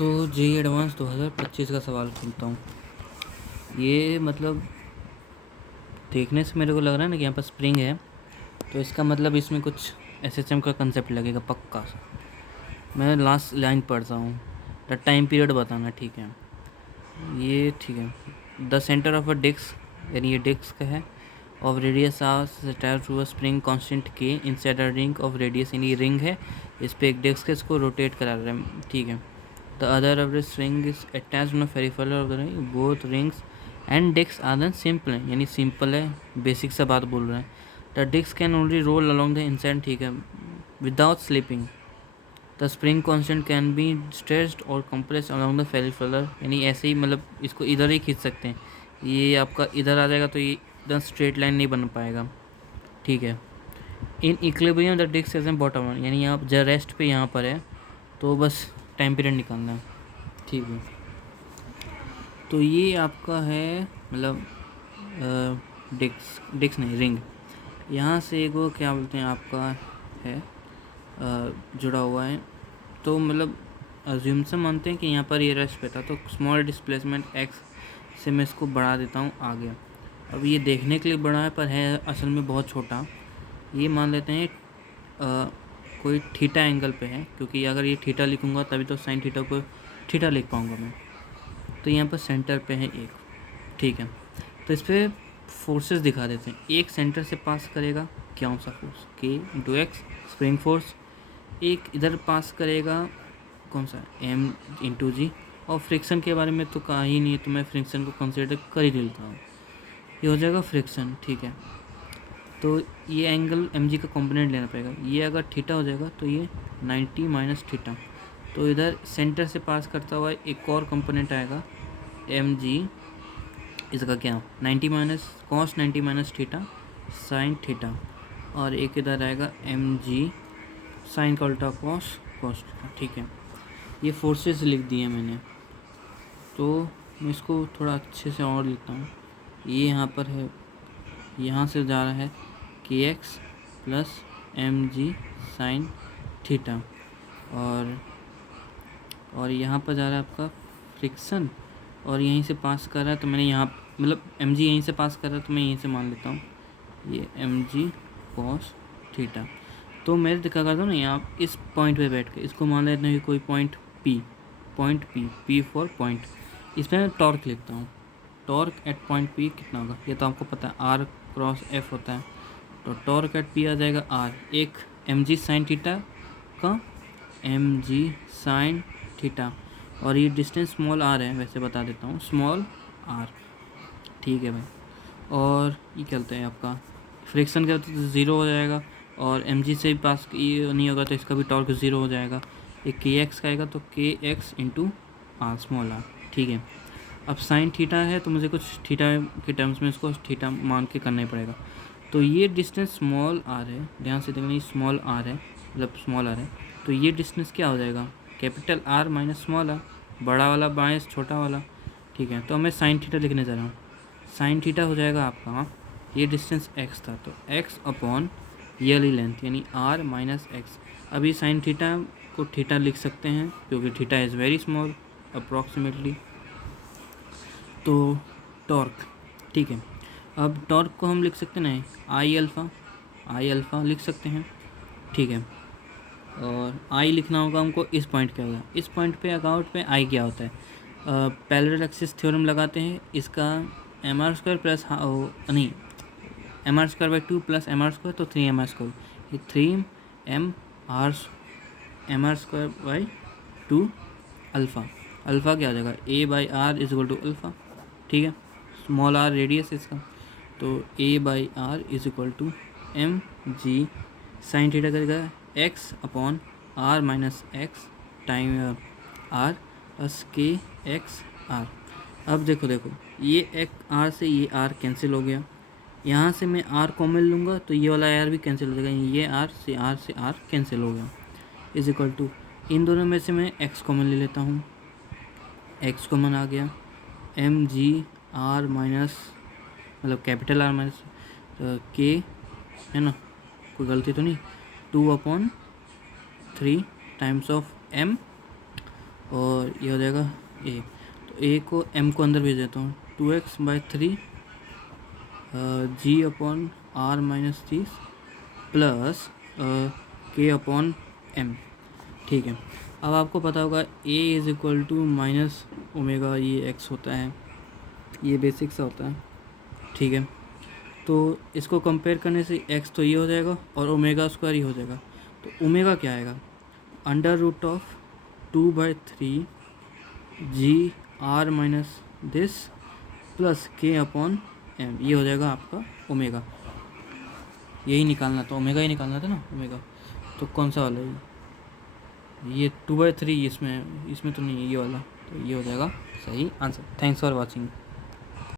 तो JEE advance 2025 का सवाल खोलता हूँ। ये मतलब देखने से मेरे को लग रहा है ना कि यहाँ पर स्प्रिंग है, तो इसका मतलब इसमें कुछ एसएचएम का कंसेप्ट लगेगा पक्का सा। मैं लास्ट लाइन पढ़ता हूँ, द टाइम पीरियड बताना। ठीक है, ये ठीक है। The centre of a disc, यानी ये डिस्क है, of radius R attached to a spring constant K inside a ring of radius, यानी रिंग है, इस पर एक डिस्क है, इसको रोटेट करा रहे हैं। ठीक है। The other of the string is attached on peripheral of the ring, both rings and disk are then simple है, यानी सिंपल है, बेसिक सा बात बोल रहे हैं। The disk can only roll along the inside, ठीक है, without slipping. The spring constant can be stretched और कंप्रेस अलॉन्ग द पेरिफेरल, यानी ऐसे ही मतलब इसको इधर ही खींच सकते हैं। ये आपका इधर आ जाएगा तो ये एकदम स्ट्रेट लाइन नहीं बन पाएगा। ठीक है। In equilibrium the disk is bottom, यानी आप जब रेस्ट पे यहाँ पर है तो बस टाइम पीरियड निकालना है। ठीक है। तो ये आपका है मतलब डिस्क नहीं, रिंग। यहाँ से एक वो क्या बोलते हैं आपका है जुड़ा हुआ है, तो मतलब अज्यूमसन मानते हैं कि यहाँ पर ये रेस्ट पे था, तो स्मॉल डिस्प्लेसमेंट एक्स से मैं इसको बढ़ा देता हूँ आगे। अब ये देखने के लिए बड़ा है पर है असल में बहुत छोटा। ये मान लेते हैं कोई थीटा एंगल पे है, क्योंकि अगर ये थीटा लिखूँगा तभी तो साइन थीटा को थीटा लिख पाऊँगा मैं। तो यहाँ पर सेंटर पे है एक। ठीक है। तो इस पर फोर्सेस दिखा देते हैं। एक सेंटर से पास करेगा कौन सा फोर्स, के इंटू एक्स स्प्रिंग फोर्स। एक इधर पास करेगा कौन सा, एम इंटू जी। और फ्रिक्शन के बारे में तो कहा ही नहीं है, तो मैं फ्रिक्शन को कंसिडर कर ही लेता हूँ। ये हो जाएगा फ्रिक्शन। ठीक है। तो ये एंगल एम जी का कॉम्पोनेंट लेना पड़ेगा। ये अगर थीटा हो जाएगा तो ये 90 माइनस थीटा। तो इधर सेंटर से पास करता हुआ एक और कंपोनेंट आएगा एम जी, इसका क्या 90 minus cos 90 minus theta sine theta. और एक इधर आएगा एम जी साइन का उल्टा कॉस कॉस थीटा। ठीक है। ये फोर्सेस लिख दिए मैंने, तो मैं इसको थोड़ा अच्छे से और लिखता हूँ। ये यहाँ पर है, यहाँ से जा रहा है के एक्स प्लस एम जी साइन थीटा, और यहाँ पर जा रहा है आपका फ्रिक्शन, और यहीं से पास कर रहा है, तो मैंने यहाँ मतलब एम जी यहीं से पास कर रहा है तो मैं यहीं से मान लेता हूँ ये एम जी कॉस थीटा। तो मैं क्या करता हूँ ना, यहाँ इस पॉइंट पे बैठ के इसको मान लेता हूँ कि कोई पॉइंट पी फॉर पॉइंट। इसमें मैं टॉर्क लिखता हूँ। टॉर्क एट पॉइंट पी कितना होगा, ये तो आपको पता है, आर क्रॉस एफ होता है। तो टॉर्क एट पी आ जाएगा आर, एक एम जी साइन थीटा का एम जी साइन थीटा, और ये डिस्टेंस स्मॉल आर है, वैसे बता देता हूँ स्मॉल आर। ठीक है भाई। और ये क्या होता है आपका फ्रिक्शन का तो ज़ीरो हो जाएगा, और एम जी से भी पास ये नहीं होगा तो इसका भी टॉर्क ज़ीरो हो जाएगा। एक के एक्स का आएगा तो k x into R small r. ठीक है। अब साइन थीटा है तो मुझे कुछ थीटा के टर्म्स में इसको थीटा मान के करना ही पड़ेगा। तो ये डिस्टेंस स्मॉल आर है, ध्यान से देखना, ये स्मॉल आर है, मतलब स्मॉल आर है, तो ये डिस्टेंस क्या हो जाएगा, capital R minus small r, बड़ा वाला माइनस छोटा वाला। ठीक है। तो मैं साइन थीटा लिखने जा रहा हूँ। साइन थीटा हो जाएगा आपका, ये डिस्टेंस एक्स था तो एक्स अपॉन ये वाली लेंथ यानी आर माइनस एक्स। अभी साइन थीटा को थीटा लिख सकते हैं क्योंकि theta is very small approximately. तो टॉर्क, ठीक है। अब टॉर्क को हम लिख सकते हैं आई अल्फ़ा लिख सकते हैं। ठीक है। और आई लिखना होगा हमको, इस पॉइंट क्या होगा, इस पॉइंट पे अकाउंट पे आई क्या होता है, पैरेलल एक्सिस थ्योरम लगाते हैं। इसका एम आर स्क्वायर प्लस नहीं M R square by 2 plus M R square, तो 3 एम आर स्क्वायर, ये 3 M R square by 2 alpha. Alpha क्या हो जाएगा, A by R is equal to alpha. ठीक है। स्मॉल आर रेडियस इसका, तो A by R is equal to M ji sine theta करेगा X upon are minus X time R plus K x are. अब देखो ये एक are से ये आर कैंसिल हो गया, यहाँ से मैं आर कॉमन लूँगा तो ये वाला आर भी कैंसिल हो जाएगा, ये आर से आर कैंसिल हो गया, इज इक्वल टू इन दोनों में से मैं एक्स कॉमन ले लेता हूँ, एक्स कॉमन आ गया, एम जी आर माइनस मतलब कैपिटल आर माइनस के, है ना, कोई गलती तो नहीं, 2/3 टाइम्स ऑफ एम और ये हो जाएगा ए। तो ए को एम को अंदर भेज देता हूँ, 2x/3 g upon are minus 30 plus k upon m. ठीक है, अब आपको पता होगा a is equal to minus omega, ये एक्स होता है, ये बेसिक सा होता है। ठीक है, तो इसको कंपेयर करने से एक्स तो ये हो जाएगा और ओमेगा स्क्वायर ये हो जाएगा। तो ओमेगा क्या आएगा, √2/3 जी are minus this plus k upon M, ये हो जाएगा आपका ओमेगा। यही निकालना था, ओमेगा ही निकालना था ना, ओमेगा। तो कौन सा वाला है ये 2/3, इसमें तो नहीं है ये वाला, तो ये हो जाएगा सही आंसर। Thanks for watching.